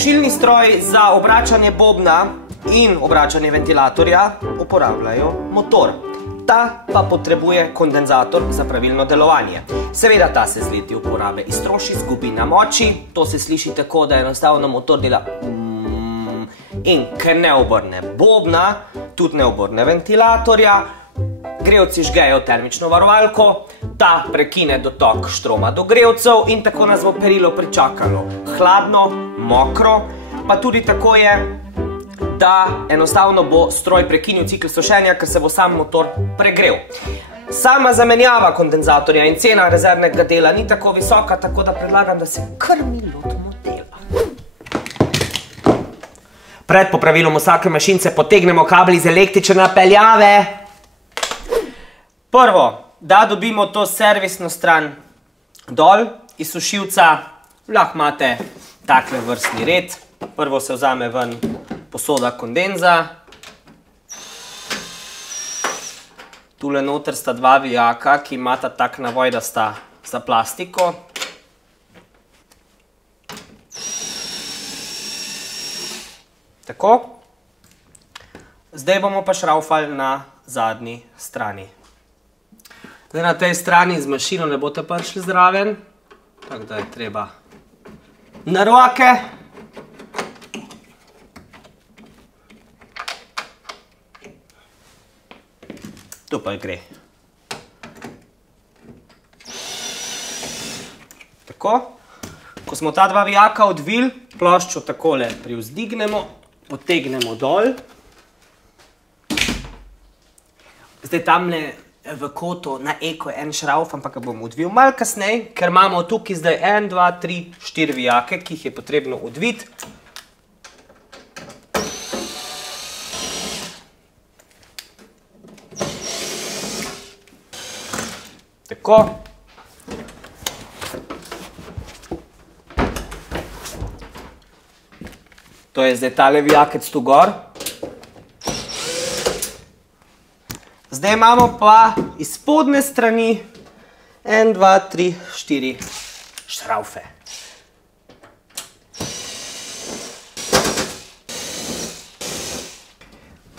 Sušilni stroj za obračanje bobna in obračanje ventilatorja uporabljajo motor. Ta pa potrebuje kondenzator za pravilno delovanje. Seveda ta se z leti uporabe iztroši, izgubi na moči, to se sliši tako, da enostavno motor dela in ker ne obrne bobna, tudi ne obrne ventilatorja, grelci žgejo termično varovalko, ta prekine dotok štroma do grelcev in tako nas bo perilo pričakalo hladno, mokro, pa tudi tako je, da enostavno bo stroj prekinil cikl sušenja, ker se bo sam motor pregrel. Sama zamenjava kondenzatorja in cena rezervnega dela ni tako visoka, tako da predlagam, da se kar mi lotimo dela. Pred popravilom vsake mašince potegnemo kabel iz električne napeljave. Prvo, da dobimo to servisno stran dol iz sušilca, lahko imate takle vrstni red. Prvo se vzame ven posoda kondenza. Tule noter sta dva vijaka, ki imata tak navoj, da sta za plastiko. Tako. Zdaj bomo pa šraufali na zadnji strani. Zdaj na tej strani z mašino ne boste prišli zraven, tako da je treba na roke. Tu pa gre. Tako. Ko smo ta dva vijaka odvili, ploščo takole privzdignemo, potegnemo dol. Zdaj tamle v kotu na eko je en šrauf, ampak ga bom odvil malo kasneje, ker imamo tukaj zdaj 1, 2, 3, 4 vijake, ki jih je potrebno odviti. Tako. To je zdaj tale vijakec tu gor. Zdaj imamo pa iz spodnje strani 1, 2, 3, 4 šraufe.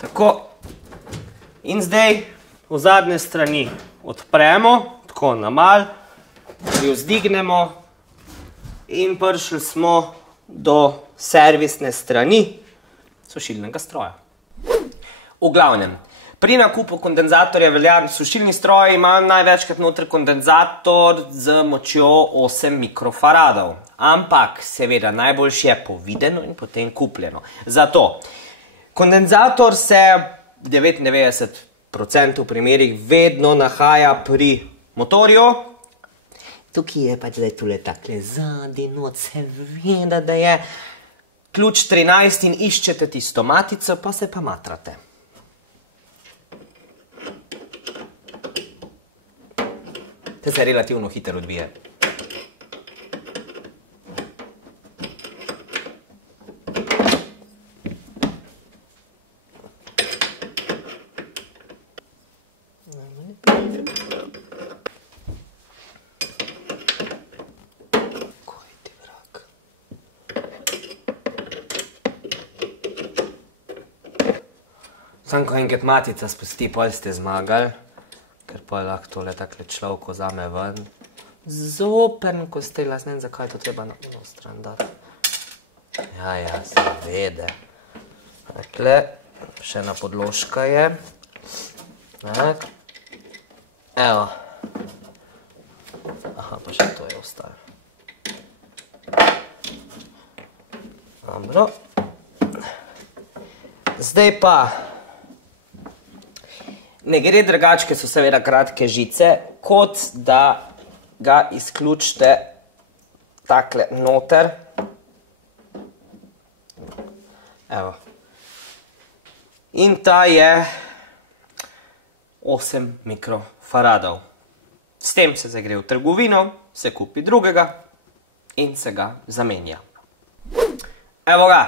Tako. In zdaj v zadnje strani odpremo, tako na mal, jo vzdignemo in prišli smo do servisne strani sušilnega stroja. V glavnem, pri nakupu kondenzatorja velja, sušilni stroj ima največkrat noter kondenzator z močjo 8 mikrofaradov. Ampak, seveda, najboljše je povideno in potem kupljeno. Zato, kondenzator se 99% v primerih vedno nahaja pri motorju. Tukaj je pač zdaj tule takle zadnji not, seveda, da je ključ 13 in iščete tisto matico, pa se pa matrate. Te se relativno hitro odvije. Sam, ko enkrat matica spusti, pol ste zmagali, ker pol lahko tole takle človek vzame ven. Zopen, ko ste glas, ne vem, zakaj to treba na eno stran dati. Ja, seveda. Takle, še ena podložka je. Tak. Evo. Aha, pa še to je ostalo. Dobro. Zdaj pa ne gre drugače, so seveda kratke žice, kot da ga izključite takle noter. Evo. In ta je 8 mikrofaradov. S tem se zagre v trgovino, se kupi drugega in se ga zamenja. Evo ga.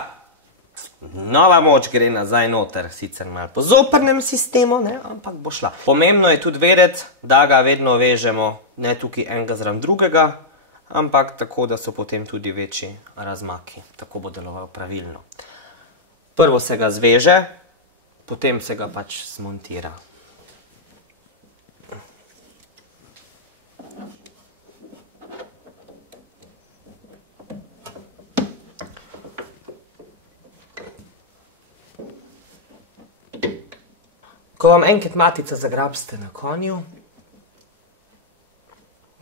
Nova moč gre nazaj noter, sicer malo po zoprnem sistemu, ampak bo šla. Pomembno je tudi vedeti, da ga vedno vežemo ne tukaj enega zraven drugega, ampak tako, da so potem tudi večji razmaki. Tako bo deloval pravilno. Prvo se ga zveže, potem se ga pač zmontira. Ko vam enkrat matica zagrabste na konju,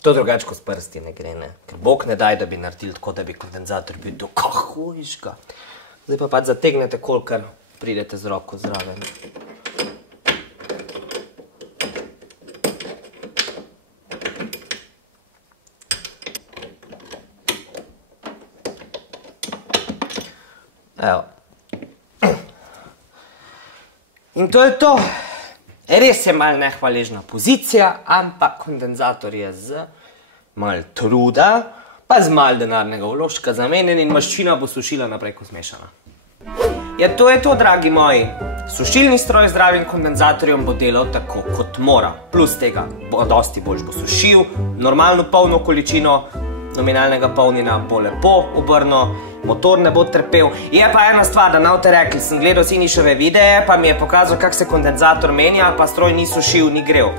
to drugače kot s prsti ne gre, ne? Ker Bog ne daj, da bi naredili tako, da bi kondenzator bil do kahujiška. Zdaj pa pač zategnete, kolikor pridete z roko zraven. Evo. In to je to. Res je malo nehvaležna pozicija, ampak kondenzator je z malo truda, pa z malo denarnega vložka zamenjen in maščina bo sušila naprej, ko zmešana. Ja, to je to, dragi moji. Sušilni stroj z zdravim kondenzatorjem bo delal tako, kot mora. Plus tega bo dosti boljš bo sušil, normalno polno količino nominalnega polnjenja bo lepo obrnil, motor ne bo trpel. Je pa ena stvar, da navte rekli, sem gledal Sinišove videe, pa mi je pokazal, kak se kondenzator menja, pa stroj ni sušil, ni grel.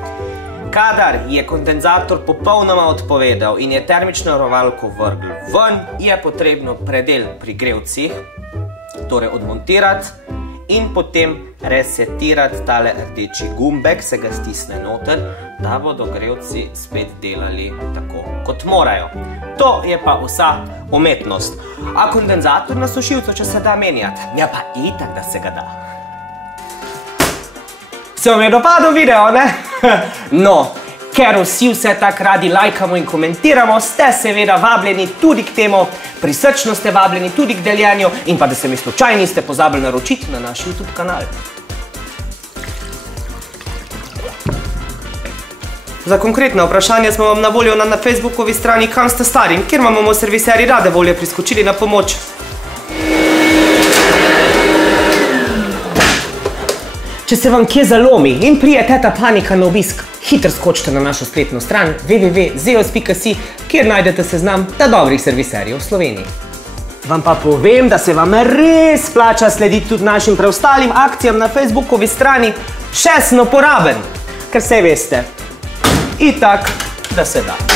Kadar je kondenzator popolnoma odpovedal in je termično varovalko vrgel ven, je potrebno predel pri grelcih, torej odmontirati in potem resetirati tale rdeči gumbek, se ga stisne noter, da bodo grelci spet delali tako, kot morajo. To je pa vsa umetnost. A kondenzator na sušilcu, če se da menjati? Ja pa itak, da se ga da. Se vam je dopadel video, ne? No, ker vsi vse tako radi lajkamo in komentiramo, ste seveda vabljeni tudi k temu, prisrčno ste vabljeni tudi k deljenju in pa da se mi slučajno niste pozabili naročiti na naš YouTube kanal. Za konkretna vprašanja smo vam na voljo na Facebookovi strani Kam ste stari, kjer vam bomo serviserji rade volje priskočili na pomoč. Če se vam kje zalomi in prije teta panika na obisk, hitro skočite na našo spletno stran www.zeus.si, kjer najdete seznam dobrih serviserjev v Sloveniji. Vam pa povem, da se vam res splača slediti tudi našim preostalim akcijam na Facebookovi strani, še sem uporaben, ker saj veste, itak, da se da.